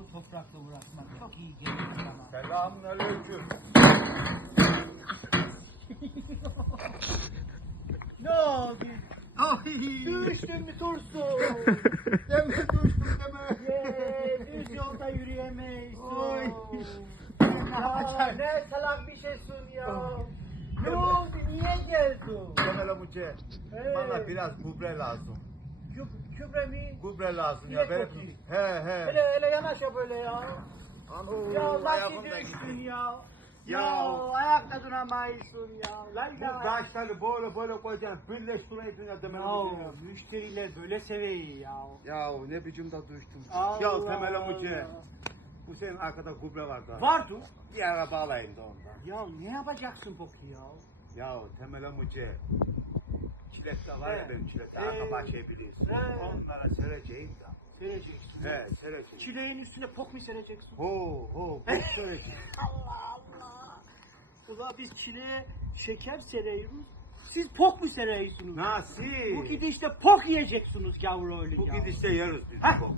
bu toprakla uğraşmak çok iyi gelir sana. Selamünaleyküm. Ne oldu? Ay. Düştün mü Tursun? Deme düştüm deme. Ye, düz yolda yürüyemeyiz. Oy. Ne yapacaksın? Ne salak bir şeysin ya. Ne oldu? Niye geldin? Temel Amuce. Bana biraz gübre lazım. Küp, kübre mi? Gübre lazım ya. Benim... He he. Hele hele yanaşa böyle ya. Ano, Ya ayağım da gitti. ya? Ya, Ya. ayakta duramayısın ya. Lan Bu ya. taşları böyle böyle koyacaksın. Birleştireydin ya Temel Ya Amuce. müşteriler böyle seviyor ya. Ya ne biçim da düştüm. Allah Ya Temel Amuce. Allah. Bu senin arkada gübre var da. Vardı. Bir araba alayım da ondan. Ya ne yapacaksın peki ya? Ya Temel Amuce. Çilekte var ya benim çilekte. Arka bahçeyi biliyorsun. He. Onlara sereceğim da. Sereceksin. He sereceğim. Çileğin üstüne pok mu sereceksin? Ho ho. Bu sereceğim. Allah Allah. Ula biz çileğe şeker sereyiz. Siz pok mu sereyiyorsunuz? Nasıl? Bu gidişte pok yiyeceksiniz yavru öyle Bu ya. gidişte yarız biz. Bu.